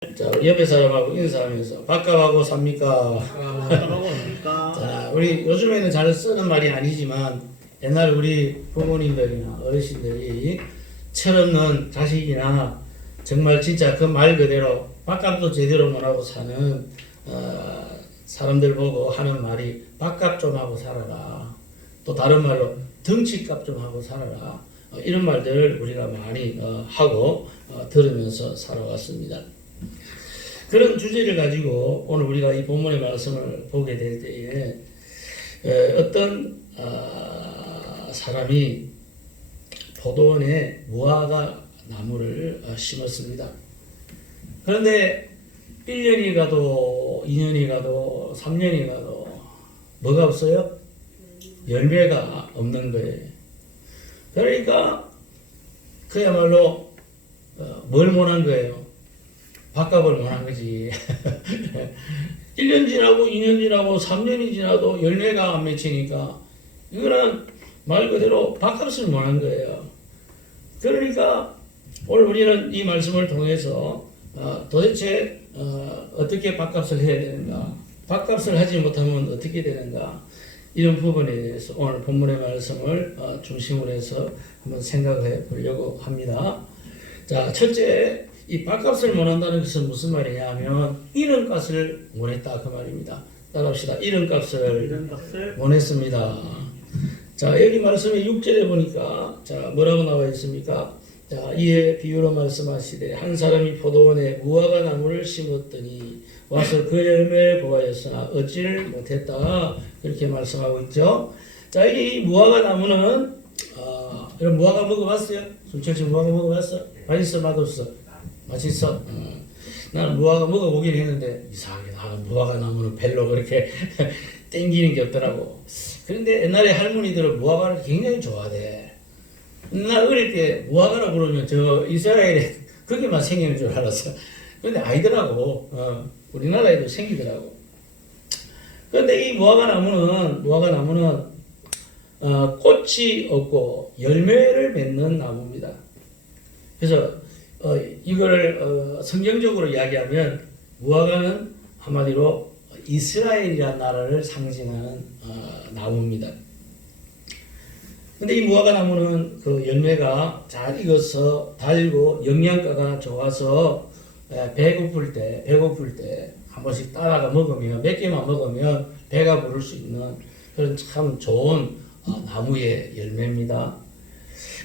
자, 옆에 사람하고 인사하면서 밥값하고 삽니까? 자, 우리 요즘에는 잘 쓰는 말이 아니지만 옛날 우리 부모님들이나 어르신들이 철없는 자식이나 정말 진짜 그 말 그대로 밥값도 제대로 못하고 사는 사람들 보고 하는 말이 밥값 좀 하고 살아라. 또 다른 말로 덩치값 좀 하고 살아라. 이런 말들을 우리가 많이 하고 들으면서 살아왔습니다. 그런 주제를 가지고 오늘 우리가 이 본문의 말씀을 보게 될 때에 어떤 사람이 포도원에 무화과 나무를 심었습니다. 그런데 1년이 가도 2년이 가도 3년이 가도 뭐가 없어요? 열매가 없는 거예요. 그러니까 그야말로 뭘 못한 거예요? 밥값을 못한 거지. 1년 지나고 2년 지나고 3년이 지나도 열매가 안 맺히니까 이거는 말 그대로 밥값을 못한 거예요. 그러니까 오늘 우리는 이 말씀을 통해서 도대체 어떻게 밥값을 해야 되는가, 밥값을 하지 못하면 어떻게 되는가, 이런 부분에 대해서 오늘 본문의 말씀을 중심으로 해서 한번 생각해 보려고 합니다. 자, 첫째, 이 밥값을 못한다는 것은 무슨 말이냐 하면 이름값을 못했다 그 말입니다. 따라합시다. 이름값을 못했습니다. 자, 여기 말씀의 6절에 보니까 자, 뭐라고 나와 있습니까? 자, 이에 비유로 말씀하시되 한 사람이 포도원에 무화과 나무를 심었더니 와서 그 열매를 보아였으나 얻지를 못했다. 그렇게 말씀하고 있죠. 자, 이 무화과 나무는 이런 무화과 먹어봤어요? 순철씨 무화과 먹어봤어? 맛있어? 맛없어? 맛있어? 나는 무화과 먹어보긴 했는데 이상하게 나는 무화과 나무는 별로 그렇게 땡기는 게 없더라고. 그런데 옛날에 할머니들은 무화과를 굉장히 좋아해. 나 어릴 때 무화과라 그러면 저 이스라엘에 거기만 생기는 줄 알았어. 그런데 아니더라고. 우리나라에도 생기더라고. 그런데 이 무화과 나무는 꽃이 없고 열매를 맺는 나무입니다. 그래서 이거를 성경적으로 이야기하면 무화과는 한마디로 이스라엘이라는 나라를 상징하는 나무입니다. 근데 이 무화과 나무는 그 열매가 잘 익어서 달고 영양가가 좋아서 배고플 때 한 번씩 따라가 먹으면 몇 개만 먹으면 배가 부를 수 있는 그런 참 좋은 나무의 열매입니다.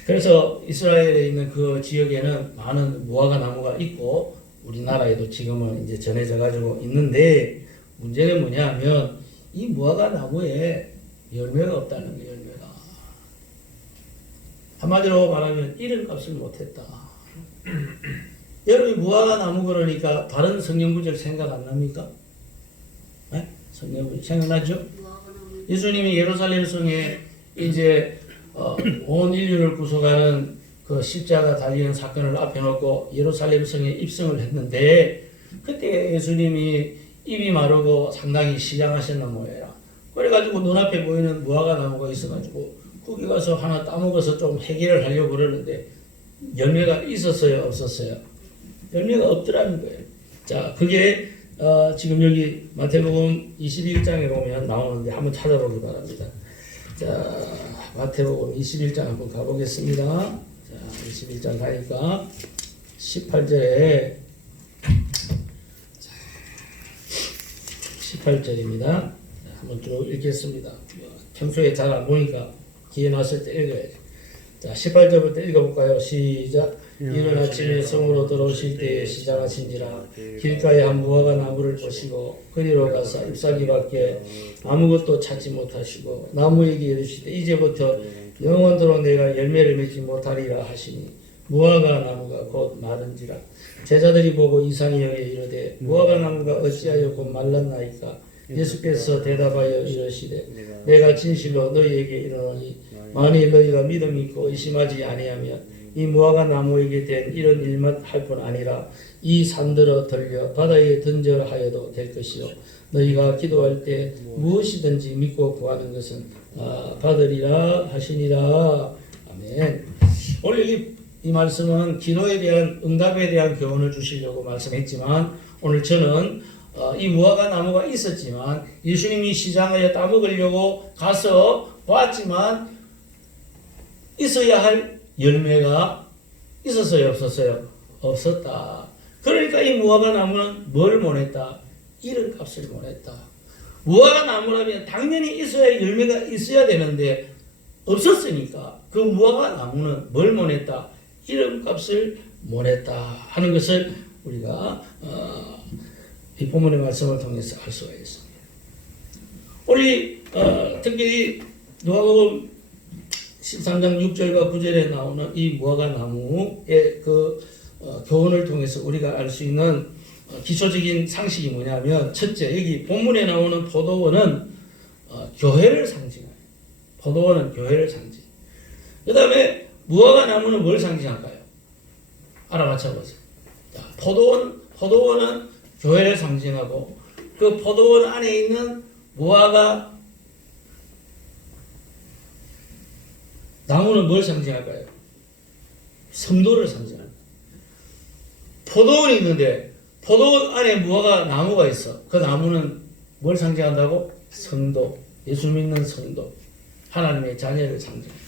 그래서 이스라엘에 있는 그 지역에는 많은 무화과 나무가 있고 우리나라에도 지금은 이제 전해져 가지고 있는데 문제는 뭐냐면 이 무화과 나무에 열매가 없다는 거예요. 열매가 한마디로 말하면 이름값을 못했다. 여러분이 무화과 나무 그러니까 다른 성경 구절 생각 안 납니까? 네? 성경 구절 생각나죠? 예수님이 예루살렘 성에 이제 온 인류를 구속하는 그 십자가 달리는 사건을 앞에 놓고 예루살렘 성에 입성을 했는데 그때 예수님이 입이 마르고 상당히 시장하셨나 뭐예요. 그래가지고 눈앞에 보이는 무화과 나무가 있어가지고 거기 가서 하나 따먹어서 좀 해결을 하려고 그러는데 열매가 있었어요? 없었어요? 열매가 없더라는 거예요. 자, 그게 지금 여기 마태복음 21장에 보면 나오는데 한번 찾아보기 바랍니다. 자, 마태복음 21장 한번 가보겠습니다. 자, 21장 가니까 18절에 18절입니다. 한번 쭉 읽겠습니다. 평소에 잘 안 보니까 기회 났을 때 읽어야죠. 자, 18절부터 읽어볼까요? 시작. 이른 아침에 성으로 들어오실 때에 시장하신지라 길가에 한 무화과 나무를 보시고 그리로 가서 잎사귀밖에 아무것도 찾지 못하시고 나무에게 이르시되 이제부터 영원토록 내가 열매를 맺지 못하리라 하시니 무화과 나무가 곧 마른지라. 제자들이 보고 이상히 여겨 이르되 무화과 나무가 어찌하여 곧 말랐나이까. 예수께서 대답하여 이르시되 내가 진실로 너희에게 이르노니 만일 너희가 믿음이 있고 의심하지 아니하면 이 무화과 나무에게 된 이런 일만 할 뿐 아니라 이 산들어 들려 바다에 던져 하여도 될 것이요 너희가 기도할 때 무엇이든지 믿고 구하는 것은 받으리라 하시니라. 아멘. 오늘 여기 이 말씀은 기도에 대한 응답에 대한 교훈을 주시려고 말씀했지만 오늘 저는 이 무화과 나무가 있었지만 예수님이 시장에 따먹으려고 가서 보았지만 있어야 할 열매가 있었어요, 없었어요? 없었다. 그러니까 이 무화과 나무는 뭘 못했다? 이름값을 못했다. 무화과 나무라면 당연히 있어야 할 열매가 있어야 되는데 없었으니까 그 무화과 나무는 뭘 못했다? 이름값을 못했다 하는 것을 우리가 이 본문의 말씀을 통해서 알 수가 있습니다. 우리 특별히 누가복음 13장 6절과 9절에 나오는 이 무화과 나무의 그 교훈을 통해서 우리가 알 수 있는 기초적인 상식이 뭐냐면 첫째, 여기 본문에 나오는 포도원은 교회를 상징해요. 포도원은 교회를 상징. 그 다음에 무화과 나무는 뭘 상징할까요? 알아맞혀 보세요. 포도원은 교회를 상징하고 그 포도원 안에 있는 무화과 나무는 뭘 상징할까요? 성도를 상징합니다. 포도원이 있는데 포도원 안에 무화과 나무가 있어. 그 나무는 뭘 상징한다고? 성도, 예수 믿는 성도, 하나님의 자녀를 상징합니다.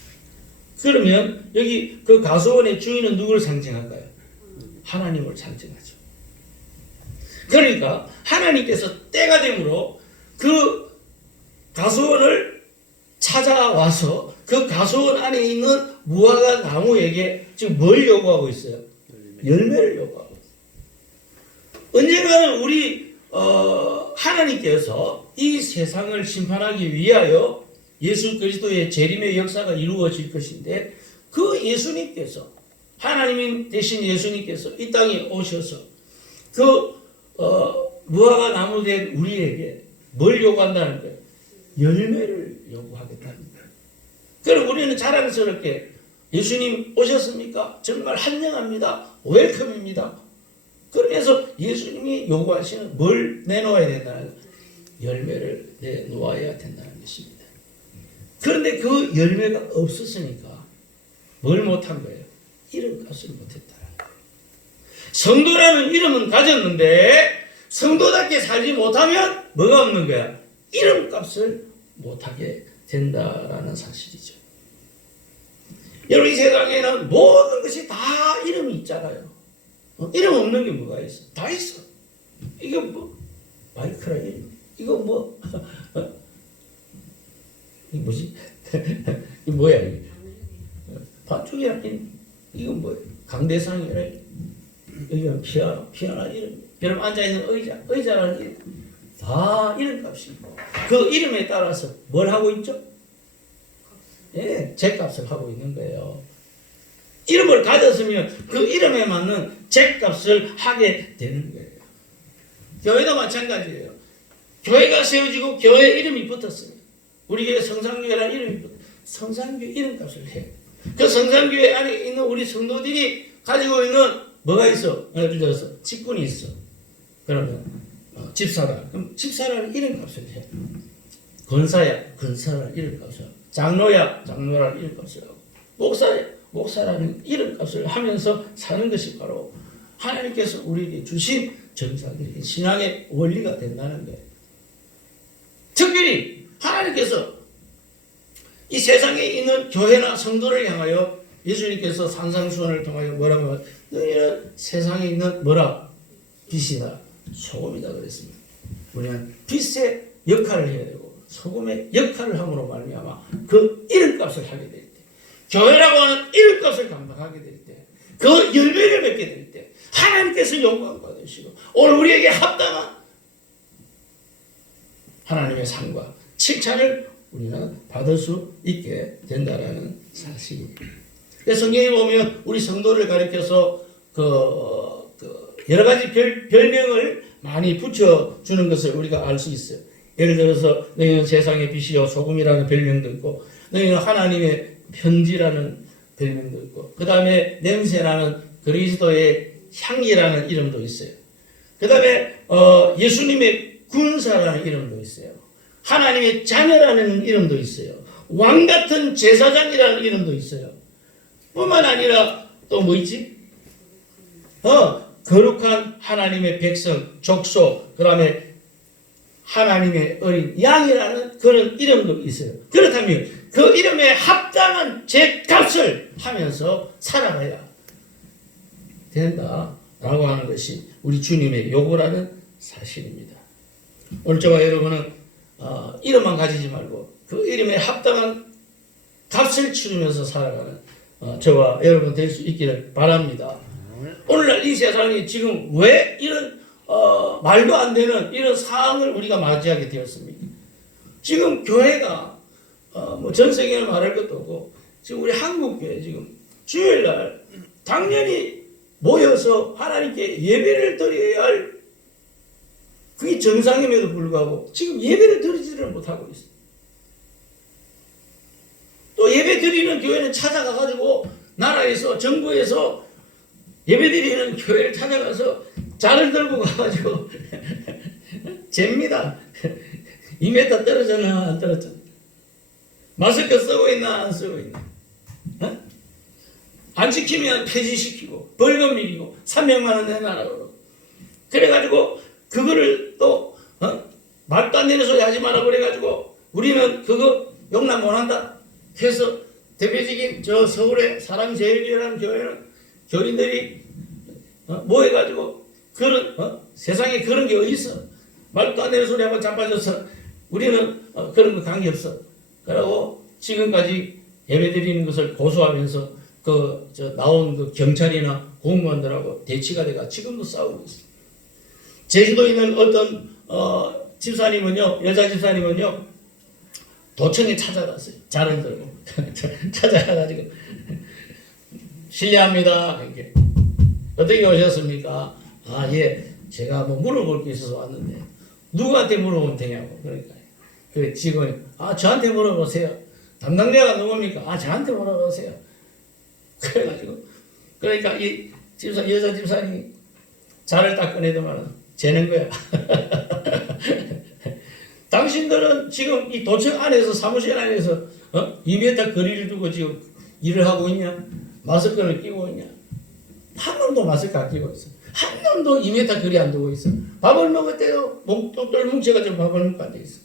그러면 여기 그 가수원의 주인은 누구를 상징할까요? 하나님을 상징하죠. 그러니까 하나님께서 때가 되므로 그 가수원을 찾아와서 그 가수원 안에 있는 무화과 나무에게 지금 뭘 요구하고 있어요? 열매를 요구하고 있어요. 언젠가는 우리 하나님께서 이 세상을 심판하기 위하여 예수 그리스도의 재림의 역사가 이루어질 것인데 그 예수님께서 하나님 대신 예수님께서 이 땅에 오셔서 그 무화과 나무 된 우리에게 뭘 요구한다는 거예요? 열매를 요구하겠다는 거예요. 그럼 우리는 자랑스럽게 예수님 오셨습니까? 정말 환영합니다. 웰컴입니다. 그러면서 예수님이 요구하시는 뭘 내놓아야 된다는 거예요? 열매를 내놓아야 된다는 것입니다. 그런데 그 열매가 없었으니까 뭘 못한 거예요? 이름값을 못했다는 거예요. 성도라는 이름은 가졌는데 성도답게 살지 못하면 뭐가 없는 거야? 이름값을 못하게 된다라는 사실이죠. 여러분 이 세상에는 모든 것이 다 이름이 있잖아요. 이름 없는 게 뭐가 있어? 다 있어. 이거 뭐 마이크라 이름. 이거 뭐 이게 뭐지? 이게 뭐야 이게? 반쪽이라 이름. 이건 뭐야? 강대상이라 이름. 여기는 피아노 이름. 여러분 앉아있는 의자라는 이름. 다 이름값이고 그 이름에 따라서 뭘 하고 있죠? 예, 죗값을 하고 있는 거예요. 이름을 가졌으면 그 이름에 맞는 죗값을 하게 되는 거예요. 교회도 마찬가지예요. 교회가 세워지고 교회 이름이 붙었어요. 우리 교회 성산교회라는 이름이 붙었어요. 성산교회 이름값을 해요. 그 성산교회 안에 있는 우리 성도들이 가지고 있는 뭐가 있어? 예를 들어서 직분이 있어. 그러면 집사라. 그럼 집사라는 이름값을 해. 권사야. 권사라는 이름값을 하고. 장로야. 장로라는 이름값을 하고. 목사야. 목사라는 이름값을 하면서 사는 것이 바로 하나님께서 우리에게 주신 정상적인 신앙의 원리가 된다는 거예요. 특별히 하나님께서 이 세상에 있는 교회나 성도를 향하여 예수님께서 산상수훈을 통하여 뭐라고 하면 너희는 세상에 있는 뭐라? 빛이다. 소금이다 그랬습니다. 우리는 빛의 역할을 해야 되고 소금의 역할을 함으로 말미암아 그 이름값을 하게 될 때, 교회라고 하는 이름값을 감당하게 될 때, 그 열매를 맺게 될 때 하나님께서 영광 받으시고 오늘 우리에게 합당한 하나님의 상과 칭찬을 우리는 받을 수 있게 된다라는 사실입니다. 그래서 성경에 보면 우리 성도를 가리켜서 여러 가지 별명을 많이 붙여주는 것을 우리가 알 수 있어요. 예를 들어서 너희는 세상의 빛이요 소금이라는 별명도 있고 너희는 하나님의 편지라는 별명도 있고 그 다음에 냄새나는 그리스도의 향기라는 이름도 있어요. 그 다음에 예수님의 군사라는 이름도 있어요. 하나님의 자녀라는 이름도 있어요. 왕같은 제사장이라는 이름도 있어요. 뿐만 아니라 또 뭐 있지? 거룩한 하나님의 백성, 족속, 그 다음에 하나님의 어린 양이라는 그런 이름도 있어요. 그렇다면 그 이름에 합당한 죄값을 하면서 살아가야 된다라고 하는 것이 우리 주님의 요구라는 사실입니다. 오늘 저와 여러분은 이름만 가지지 말고 그 이름에 합당한 값을 치르면서 살아가는 저와 여러분 될 수 있기를 바랍니다. 오늘날 이 세상이 지금 왜 이런 말도 안 되는 이런 상황을 우리가 맞이하게 되었습니까? 지금 교회가 뭐 전 세계를 말할 것도 없고 지금 우리 한국교회 지금 주일날 당연히 모여서 하나님께 예배를 드려야 할 그게 정상임에도 불구하고 지금 예배를 드리지를 못하고 있어요. 또 예배 드리는 교회는 찾아가가지고 나라에서 정부에서 예배 드리는 교회를 찾아가서 잔을 들고 가가지고 잽니다. 2m 떨어졌나 안 떨어졌나, 마스크 쓰고 있나 안 쓰고 있나, 안 지키면 폐지시키고 벌금 밀리고 300만 원 내놔라고. 그래가지고 그거를 또 말도 안 되는 소리 하지 마라 그래가지고 우리는 그거 용납 못한다 해서 대표적인 저 서울의 사랑제일교회라는 교회는 교인들이 모여가지고 그런 세상에 그런 게 어디 있어? 말도 안 되는 소리 하고 자빠져서 우리는 그런 거 관계없어. 그러고 지금까지 예배드리는 것을 고수하면서 나온 그 경찰이나 공무원들하고 대치가 돼가 지금도 싸우고 있어. 제주도에 있는 어떤 집사님은요, 여자 집사님은요, 도청에 찾아갔어요. 잔을 들고 찾아가가지고 실례합니다. 이렇게 어떻게 오셨습니까? 예, 제가 뭐 물어볼 게 있어서 왔는데 누구한테 물어보면 되냐고. 그러니까 그 직원이 저한테 물어보세요. 담당자가 누굽니까? 저한테 물어보세요. 그래가지고 그러니까 이 여자 집사님이 잔을 딱 꺼내더만 재는 거야. 당신들은 지금 이 도청 안에서 사무실 안에서 2m 거리를 두고 지금 일을 하고 있냐? 마스크를 끼고 있냐? 한 놈도 마스크 안 끼고 있어. 한 놈도 2m 거리 안 두고 있어. 밥을 먹을 때도 똘똘 뭉쳐가지고 밥을 먹고 앉아 있어.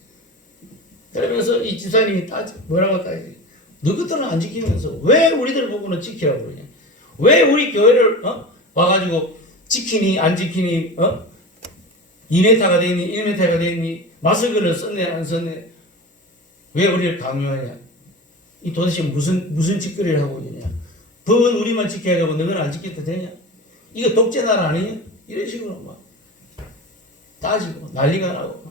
그러면서 이 집사님이 뭐라고 따지지? 너희들은 안 지키면서 왜 우리들 보고는 지키라고 그러냐? 왜 우리 교회를 와가지고 지키니 안 지키니 2m가 되니 1m가 되니 마스크를 썼네 안 썼네 왜 우리를 강요하냐? 이 도대체 무슨 짓거리를 하고 있느냐? 법은 우리만 지켜야 되고 너는 안 지켜도 되냐? 이거 독재 나라 아니냐? 이런 식으로 막 따지고 난리가 나고.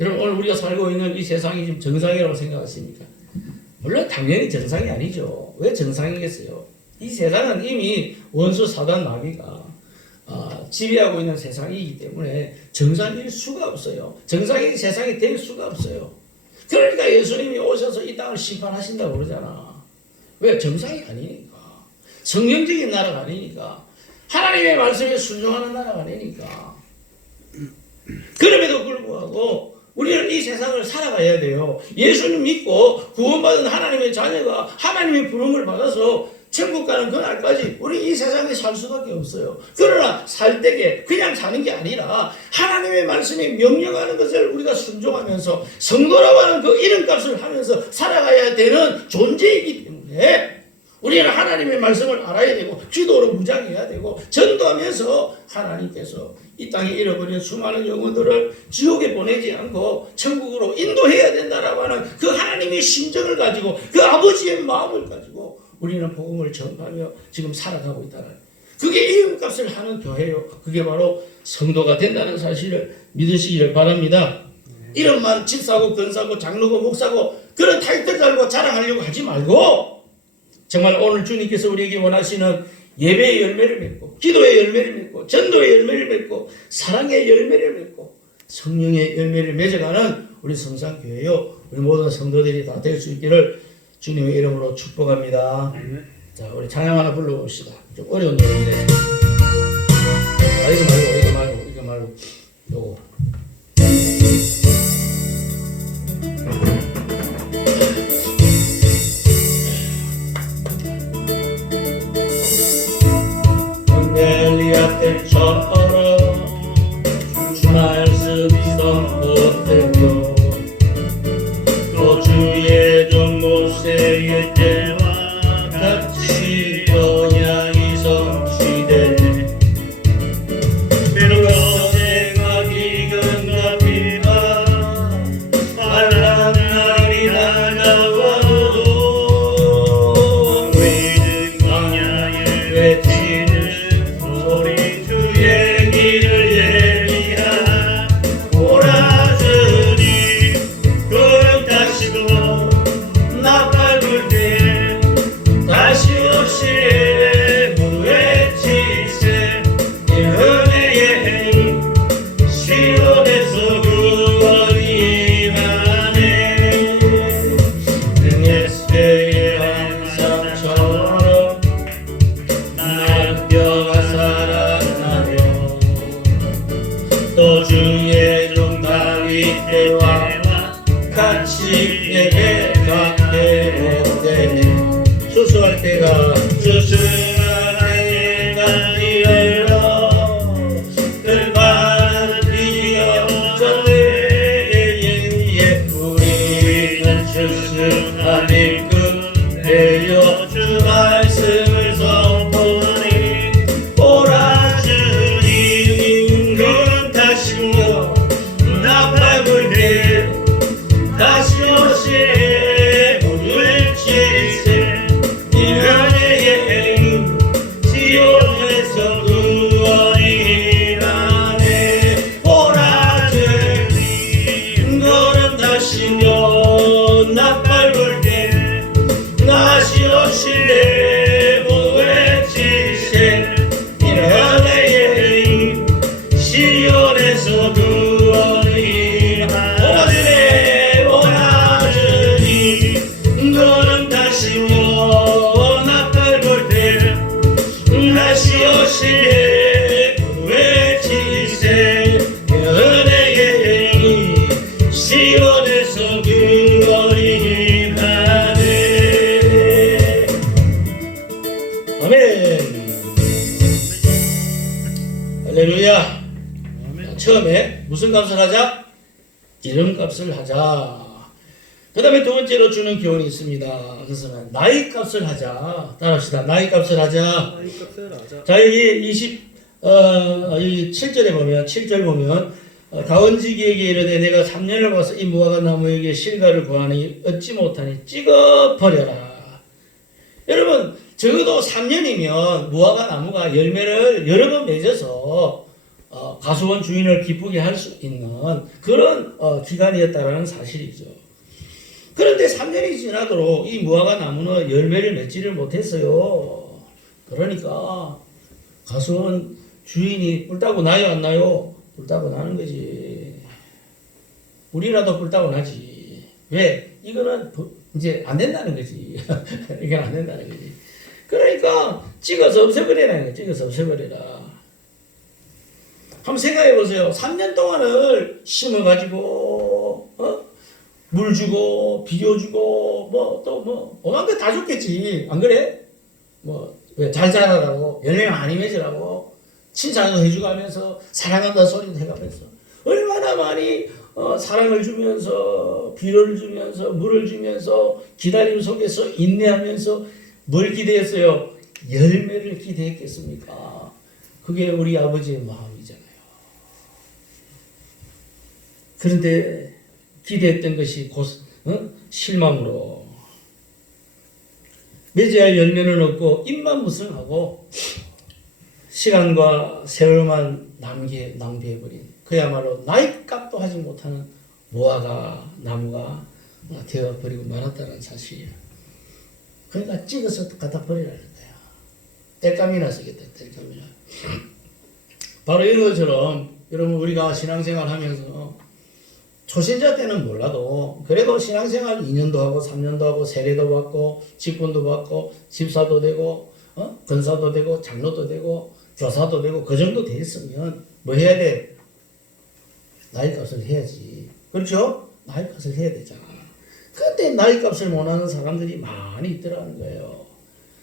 여러분 오늘 우리가 살고 있는 이 세상이 지금 정상이라고 생각하십니까? 물론 당연히 정상이 아니죠. 왜 정상이겠어요? 이 세상은 이미 원수 사단 마귀가 지배하고 있는 세상이기 때문에 정상일 수가 없어요. 정상인 세상이 될 수가 없어요. 그러니까 예수님이 오셔서 이 땅을 심판하신다고 그러잖아. 왜? 정상이 아니니까. 성경적인 나라가 아니니까. 하나님의 말씀에 순종하는 나라가 아니니까. 그럼에도 불구하고 우리는 이 세상을 살아가야 돼요. 예수님 믿고 구원받은 하나님의 자녀가 하나님의 부름을 받아서 천국 가는 그날까지 우리 이 세상에 살 수밖에 없어요. 그러나 살 때에 그냥 사는 게 아니라 하나님의 말씀에 명령하는 것을 우리가 순종하면서 성도라고 하는 그 이름값을 하면서 살아가야 되는 존재이기 때문에 우리는 하나님의 말씀을 알아야 되고 기도로 무장해야 되고 전도하면서 하나님께서 이 땅에 잃어버린 수많은 영혼들을 지옥에 보내지 않고 천국으로 인도해야 된다라고 하는 그 하나님의 심정을 가지고 그 아버지의 마음을 가지고 우리는 복음을 전파하며 지금 살아가고 있다는 그게 이름값을 하는 교회요. 그게 바로 성도가 된다는 사실을 믿으시기를 바랍니다. 이름만 집사고 권사고 장로고 목사고 그런 타이틀 달고 자랑하려고 하지 말고 정말 오늘 주님께서 우리에게 원하시는 예배의 열매를 맺고 기도의 열매를 맺고 전도의 열매를 맺고 사랑의 열매를 맺고 성령의 열매를 맺어가는 우리 성산교회요. 우리 모든 성도들이 다 될 수 있기를 주님의 이름으로 축복합니다. 자, 우리 찬양 하나 불러봅시다. 좀 어려운 노래인데. 이거 말고. 요거. 때처럼 주 말씀 선포되고 또 주의 종 모세의 때와 같이 언약이 성취되네. 비록 전쟁과 기근과 비가 환난 날이 다가와도 믿음 광야에 외치는 소리 주의 길을 예비하 오라 주님 구름 타시고 나팔 불 때 다시 오시네 외치세 이 은혜의 힘 시온에서 구원이 임하네. 예수의 환상처럼 날뼈가 살아나며 또 주의 종 다윗 때와 같이 예배가 되네. 수수할 때가 이르러 들만 뛰어 전에 우리는 수수한 일꾼 되어 주 말씀을 선포하니 오라 주님 구름 타시고 나팔 불 때 다시 오시네 모두 외치세 이 은혜의 힘 시온에서 구원이 임하네. 오라 주님 구름 타시고 나팔 불 때 다시 오시네 모두 외치세 이 은혜의 힘 시온에서 구원이 임하네. 오라 주님 구름 타시고 나팔 불 때 다시 오시네 외치세 은혜의 힘 시온에서 구원이 임하네. 아멘. 할렐루야. 처음에 무슨 값을 하자? 기름값을 하자. 그 다음에 두 번째로 주는 교훈이 있습니다. 그래서 나이 값을 하자. 따라합시다. 나이 값을 하자. 자, 여기 7절에 보면, 7절 보면, 가원지기에게 이르되 내가 3년을 봐서 이 무화과 나무에게 실과를 구하니 얻지 못하니 찍어버려라. 여러분, 적어도 3년이면 무화과 나무가 열매를 여러 번 맺어서 가수원 주인을 기쁘게 할 수 있는 그런 기간이었다라는 사실이죠. 그런데 3년이 지나도록 이 무화과 나무는 열매를 맺지를 못했어요. 그러니까 가수원 주인이 뿔 따고 나요 안 나요? 뿔 따고 나는 거지. 우리라도 뿔 따고 나지. 왜? 이거는 이제 안 된다는 거지. 이건 안 된다는 거지. 그러니까 찍어서 없애버리라는 거야. 찍어서 없애버리라. 한번 생각해 보세요. 3년 동안을 심어가지고 물 주고 비료 주고 뭐 또 뭐 오만 거 다 줬겠지. 안 그래? 뭐 왜 잘 자라라고 열매 많이 맺으라고 칭찬도 해주고 하면서 사랑한다 소리도 해가면서 얼마나 많이 사랑을 주면서 비료를 주면서 물을 주면서 기다림 속에서 인내하면서 뭘 기대했어요? 열매를 기대했겠습니까? 그게 우리 아버지의 마음이잖아요. 그런데 기대했던 것이 곧 실망으로 맺어야 할 열매는 없고 입만 무성하고 시간과 세월만 낭비해버린 그야말로 나이값도 하지 못하는 무화과 나무가 되어버리고 말았다는 사실이에요. 그러니까 찍어서 갖다 버리라는 거야. 땔감이나 쓰겠다. 땔감이나. 바로 이런 것처럼 여러분 우리가 신앙생활 하면서 초신자 때는 몰라도 그래도 신앙생활 2년도 하고 3년도 하고 세례도 받고 직분도 받고 집사도 되고 권사도 되고 장로도 되고 교사도 되고 그 정도 돼 있으면 뭐 해야 돼? 나이값을 해야지. 그렇죠? 나이값을 해야 되잖아. 근데 나이값을 못하는 사람들이 많이 있더라는 거예요.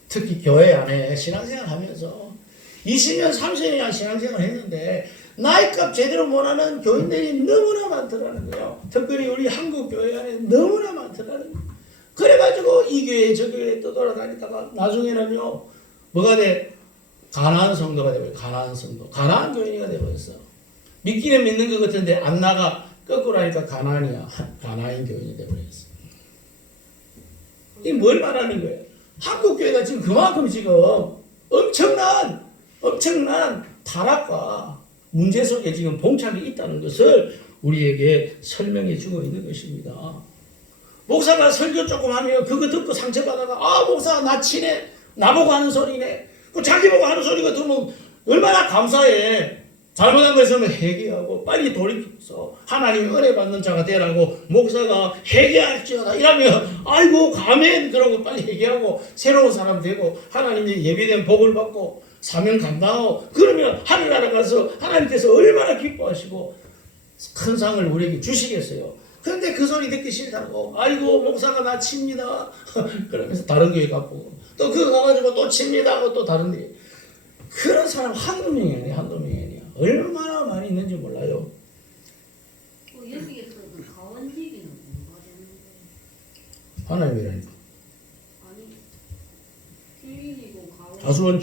특히 교회 안에 신앙생활 하면서 20년, 30년이나 신앙생활을 했는데 나이값 제대로 못하는 교인들이 너무나 많더라는 거예요. 특별히 우리 한국 교회 안에 너무나 많더라는 거예요. 그래가지고 이 교회 저 교회 떠돌아다니다가 나중에는요 뭐가 돼? 가나안 성도가 되버려. 가나안 성도. 가나안 교인이가 되버렸어. 믿기는 믿는 것 같은데 안 나가. 거꾸로 하니까 가나안이야. 가나안 교인이 되버렸어. 이게 뭘 말하는 거예요? 한국 교회가 지금 그만큼 지금 엄청난 타락과 문제 속에 지금 봉착이 있다는 것을 우리에게 설명해 주고 있는 것입니다. 목사가 설교 조금 하면 그거 듣고 상처받아가 아 목사 나 치네 나보고 하는 소리네 그 자기 보고 하는 소리가 들으면 얼마나 감사해. 잘못한 거 있으면 회개하고 빨리 돌이켜서 하나님의 은혜 받는 자가 되라고 목사가 회개할지어다 이러면 아이고 가면 그러고 빨리 회개하고 새로운 사람 되고 하나님의 예비된 복을 받고 사명 감당하고 그러면 하늘나라 가서 하나님께서 얼마나 기뻐하시고 큰 상을 우리에게 주시겠어요. 그런데 그 소리 듣기 싫다고 아이고 목사가 나 칩니다 그러면서 다른 교회 가고 또 그거 가가지고 또 칩니다 하고 또 다른 데 그런 사람 한두 명이 아니야. 한두 명이 아니야. 얼마나 많이 있는지 몰라요. 여기에서는 가원지기는 뭐가 되는 거예요? 하나님이라니까. 아니 주인이고 가수원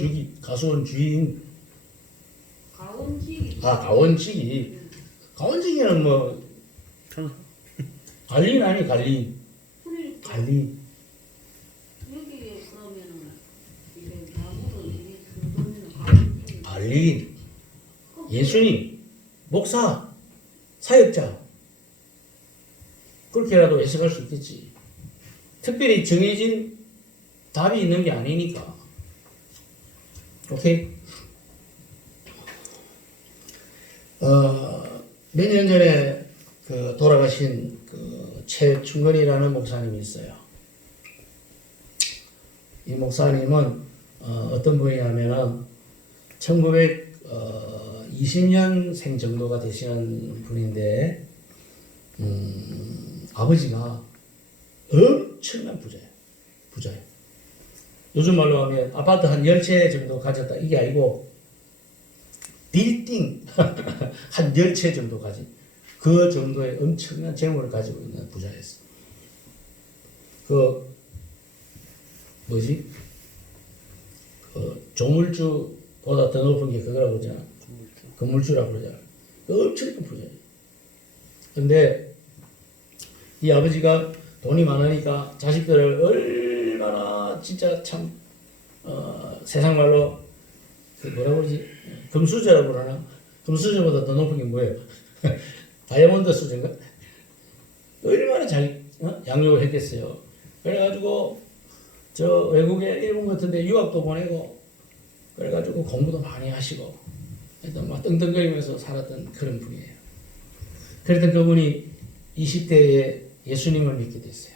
주인. 가원지기. 아 가원지기. 가원지기는 뭐 갈린 아니 갈린. 갈린. 여기에 그러면은 이제 나무를 이게 들어오면 가원지기. 갈린. 예수님, 목사, 사역자 그렇게라도 해석할 수 있겠지. 특별히 정해진 답이 있는 게 아니니까. 오케이? 몇 년 전에 그 돌아가신 그 최충건이라는 목사님이 있어요. 이 목사님은 어떤 분이냐면은 1920년생 정도가 되시는 분인데 아버지가 엄청난 부자예요. 요즘 말로 하면 아파트 한 10채 정도 가졌다 이게 아니고 빌딩 한 10채 정도 가진 그 정도의 엄청난 재물을 가지고 있는 부자였어. 그 조물주보다 더 높은 게 그거라고 그러잖아. 건물주라고 그러잖아. 엄청난 부자예요. 근데 이 아버지가 돈이 많으니까 자식들을 얼마나 진짜 참 세상 말로 그 뭐라고 그러지? 금수저라고 그러나? 금수저보다 더 높은 게 뭐예요? 다이아몬드 수준인가? 얼마나 잘 양육을 했겠어요. 그래가지고 저 외국에 일본 같은데 유학도 보내고 그래가지고 공부도 많이 하시고 하여튼 막 떵떵거리면서 살았던 그런 분이에요. 그랬던 그분이 20대에 예수님을 믿게 됐어요.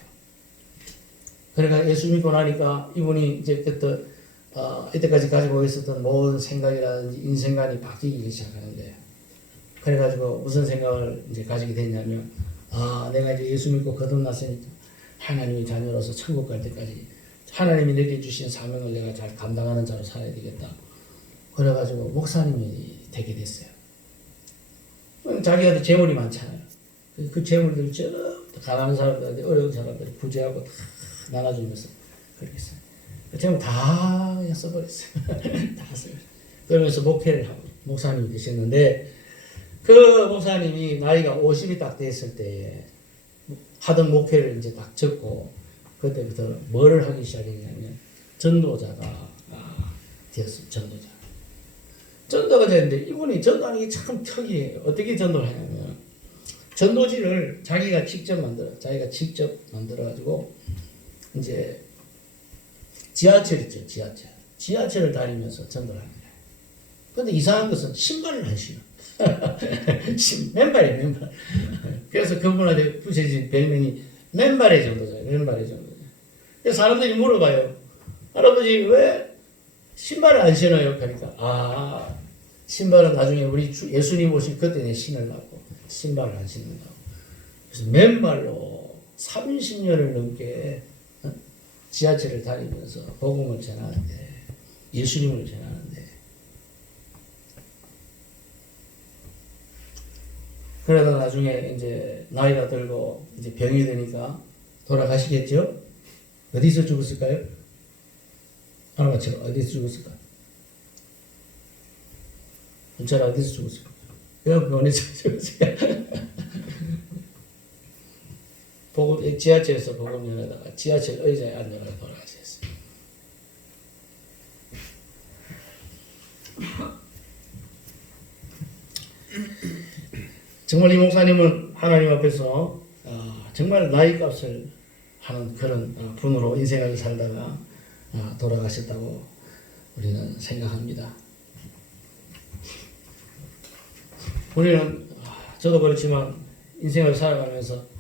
그러니까 예수 믿고 나니까 이분이 이제 그때 이때까지 가지고 있었던 모든 생각이라든지 인생관이 바뀌기 시작하는데 그래가지고 무슨 생각을 이제 가지게 됐냐면 내가 이제 예수 믿고 거듭났으니까 하나님의 자녀로서 천국 갈 때까지 하나님이 내게 주신 사명을 내가 잘 감당하는 자로 살아야 되겠다. 그래가지고 목사님이 되게 됐어요. 자기한테 재물이 많잖아요. 그 재물들 쭉 가난한 사람들한테 어려운 사람들 부재하고 다 나눠주면서 그렇게 했어요. 그 재물 다 그냥 써버렸어요. 다 써요. 그러면서 목회를 하고 목사님이 되셨는데 그 목사님이 나이가 50이 딱 됐을 때에 하던 목회를 이제 딱 접고 그때부터 뭐를 하기 시작했냐면 전도자가 되었어요. 전도가 되는데 이분이 전도하는 게 참 특이해요. 어떻게 전도를 하냐면 전도지를 자기가 직접 만들어가지고 이제 지하철 있죠. 지하철을 다니면서 전도를 하는 거예요. 근데 이상한 것은 신발을 안 신어. 맨발이에요. 그래서 그분한테 붙여진 별명이 맨발의 전도자예요. 맨발의 전도자. 그래서 사람들이 물어봐요. 할아버지 왜 신발을 안 신어요? 그러니까 신발은 나중에 우리 예수님 오신 그때 내 신으려고 신발을 안 신는다고. 그래서 맨발로 30년을 넘게 지하철을 다니면서 복음을 전하는데 예수님을 전하는데 그러다 나중에 이제 나이가 들고 이제 병이 되니까 돌아가시겠죠? 어디서 죽었을까요? 하나만처럼 어디서 죽었을까? 혼자라 어디서 죽었을까? 병원에서 죽었을까? 보고 지하철에서 보급연에다가 지하철 의자에 앉아서 돌아가셨어요. 정말 이 목사님은 하나님 앞에서 정말 나이 값을 하는 그런 분으로 인생을 살다가 돌아가셨다고 우리는 생각합니다. 우리는 저도 그렇지만 인생을 살아가면서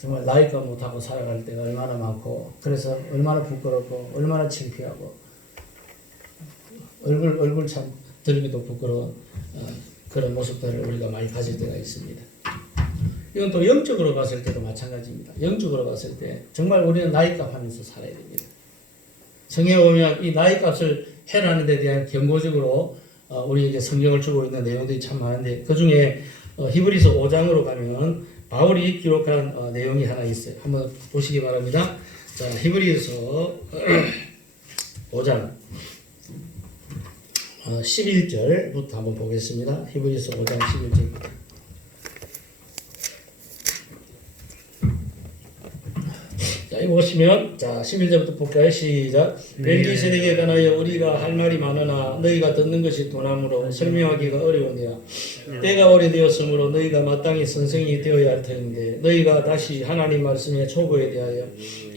정말 나이값 못하고 살아갈 때가 얼마나 많고 그래서 얼마나 부끄럽고 얼마나 창피하고 얼굴 참 들기도 부끄러운 그런 모습들을 우리가 많이 가질 때가 있습니다. 이건 또 영적으로 봤을 때도 마찬가지입니다. 영적으로 봤을 때 정말 우리는 나이값 하면서 살아야 됩니다. 성경에 보면 이 나이값을 해라는 데 대한 경고적으로 우리에게 성경을 주고 있는 내용들이 참 많은데 그 중에 히브리서 5장으로 가면 바울이 기록한 내용이 하나 있어요. 한번 보시기 바랍니다. 자, 히브리서 5장 11절부터 한번 보겠습니다. 히브리서 5장 11절부터. 자, 이거 보시면, 자, 11절부터 볼까요? 시작. 멜기세덱에 관하여 우리가 할 말이 많으나 너희가 듣는 것이 도남으로 설명하기가 어려우니라. 때가 오래되었으므로 너희가 마땅히 선생이 되어야 할 터인데 너희가 다시 하나님 말씀의 초보에 대하여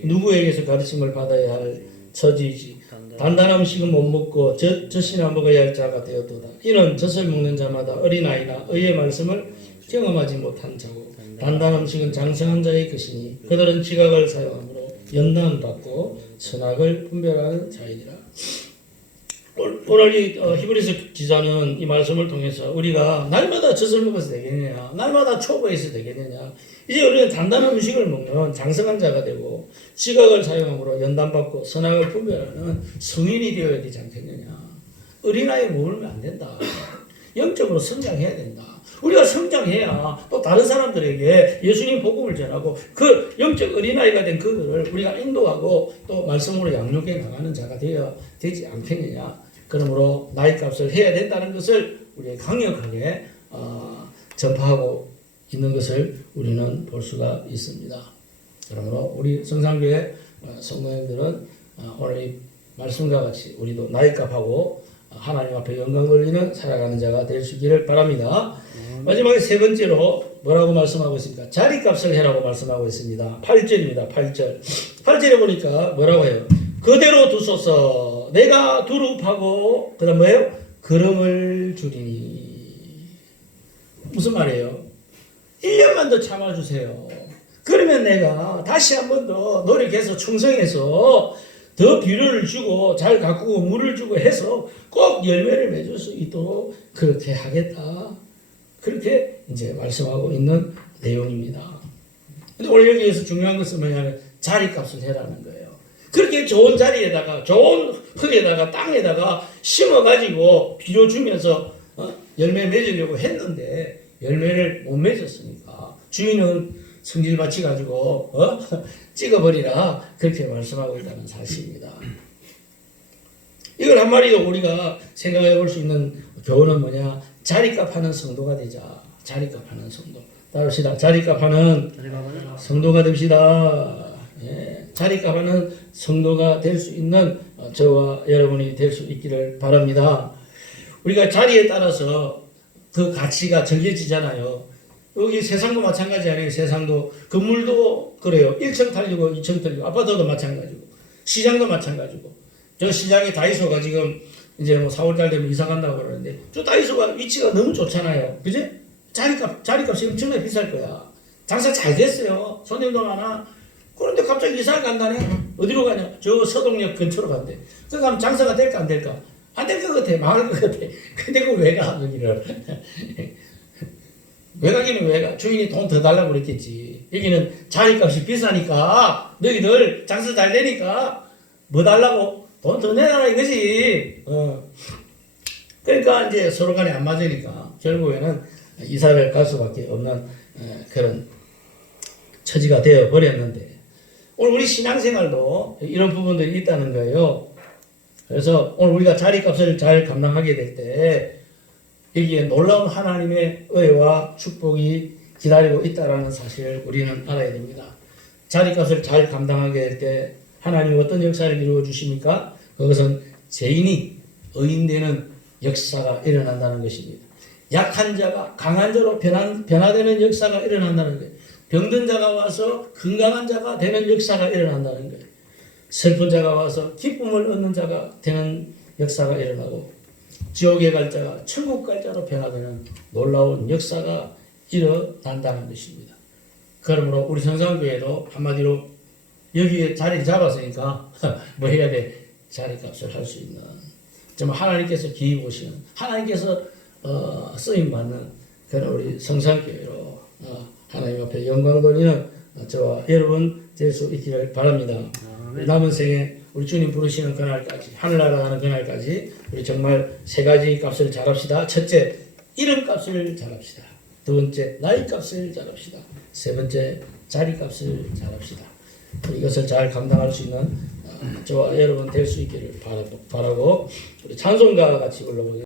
누구에게서 가르침을 받아야 할 처지이지. 단단한 음식은 못 먹고 젖이나 먹어야 할 자가 되었도다. 이는 젖을 먹는 자마다 어린아이나 의의 말씀을 경험하지 못한 자고 단단한 음식은 장성한 자의 것이니 그들은 지각을 사용하므로 연단을 받고 선악을 분별하는 자이니라. 오늘 이 히브리서 기자는 이 말씀을 통해서 우리가 날마다 젖을 먹어서 되겠느냐, 날마다 초보해서 되겠느냐, 이제 우리는 단단한 음식을 먹는 장성한 자가 되고 지각을 사용함으로 연단받고 선악을 분별하는 성인이 되어야 되지 않겠느냐. 어린아이에 머물면 안 된다. 영적으로 성장해야 된다. 우리가 성장해야 또 다른 사람들에게 예수님 복음을 전하고 그 영적 어린아이가 된 그들을 우리가 인도하고 또 말씀으로 양육해 나가는 자가 되어야 되지 않겠느냐. 그러므로 나이값을 해야 된다는 것을 우리가 강력하게 전파하고 있는 것을 우리는 볼 수가 있습니다. 그러므로 우리 성산교회 성도님들은 오늘 이 말씀과 같이 우리도 나이값하고 하나님 앞에 영광 돌리는 살아가는 자가 될 수 있기를 바랍니다. 마지막에 세 번째로 뭐라고 말씀하고 있습니까? 자리값을 해라고 말씀하고 있습니다. 8절입니다. 8절. 8절에 보니까 뭐라고 해요? 그대로 두소서 내가 두릅하고 그 다음 뭐예요? 그름을 주리니. 무슨 말이에요? 1년만 더 참아주세요. 그러면 내가 다시 한 번 더 노력해서 충성해서 더 비료를 주고 잘 가꾸고 물을 주고 해서 꼭 열매를 맺을 수 있도록 그렇게 하겠다. 그렇게 이제 말씀하고 있는 내용입니다. 근데 오늘 여기에서 중요한 것은 뭐냐면 자리값을 해라는 거예요. 그렇게 좋은 자리에다가 좋은 흙에다가 땅에다가 심어가지고 비료 주면서 열매 맺으려고 했는데 열매를 못 맺었으니까 주인은 성질 바치가지고 찍어버리라 그렇게 말씀하고 있다는 사실입니다. 이걸 한마디로 우리가 생각해 볼 수 있는 교훈은 뭐냐? 자리값 하는 성도가 되자. 자리값 하는 성도. 따릅시다. 자리값 하는 성도가 됩시다. 예, 자리값 하는 성도가 될 수 있는 저와 여러분이 될 수 있기를 바랍니다. 우리가 자리에 따라서 그 가치가 정해지잖아요. 여기 세상도 마찬가지 아니에요. 세상도 건물도 그래요. 1층 탈리고 2층 탈리고 아파트도 마찬가지고 시장도 마찬가지고 저 시장에 다이소가 지금 이제 뭐 4월달 되면 이사 간다고 그러는데 저 다이소가 위치가 너무 좋잖아요. 그지? 자리값이 엄청나게 비쌀 거야. 장사 잘 됐어요. 손님도 많아. 그런데 갑자기 이사 간다네. 어디로 가냐? 저 서동역 근처로 간대. 그럼 가면 장사가 될까 안 될까? 안 될 것 같아. 망할 것 같아. 근데 그 왜 가? 여기를. 왜 가기는 왜 가? 주인이 돈 더 달라고 그랬겠지. 여기는 자리값이 비싸니까 너희들 장사 잘 되니까 뭐 달라고? 돈 더 내놔라 이거지. 그러니까 이제 서로 간에 안 맞으니까 결국에는 이사를 갈 수밖에 없는 그런 처지가 되어 버렸는데 오늘 우리 신앙생활도 이런 부분들이 있다는 거예요. 그래서 오늘 우리가 자리값을 잘 감당하게 될 때 여기에 놀라운 하나님의 은혜와 축복이 기다리고 있다라는 사실을 우리는 알아야 됩니다. 자리값을 잘 감당하게 될 때 하나님 어떤 역사를 이루어 주십니까? 그것은 죄인이 의인되는 역사가 일어난다는 것입니다. 약한 자가 강한 자로 변화되는 역사가 일어난다는 거예요. 병든 자가 와서 건강한 자가 되는 역사가 일어난다는 거예요. 슬픈 자가 와서 기쁨을 얻는 자가 되는 역사가 일어나고 지옥에 갈 자가 천국 갈 자로 변화되는 놀라운 역사가 일어난다는 것입니다. 그러므로 우리 성산교회도 한마디로 여기에 자리 잡았으니까 뭐 해야 돼? 자리값을 할 수 있는 정말 하나님께서 기입 오시는 하나님께서 쓰임받는 그런 우리 성산교회로 하나님 앞에 영광 돌리는 저와 여러분 될 수 있기를 바랍니다. 남은 생에 우리 주님 부르시는 그날까지 하늘나라 가는 그날까지 우리 정말 세 가지 값을 잘합시다. 첫째, 이름값을 잘합시다. 두 번째, 나이값을 잘합시다. 세 번째, 자리값을 잘합시다. 이것을 잘 감당할 수 있는 저와 여러분 될 수 있기를 바라고 우리 찬송가와 같이 불러보겠습니다.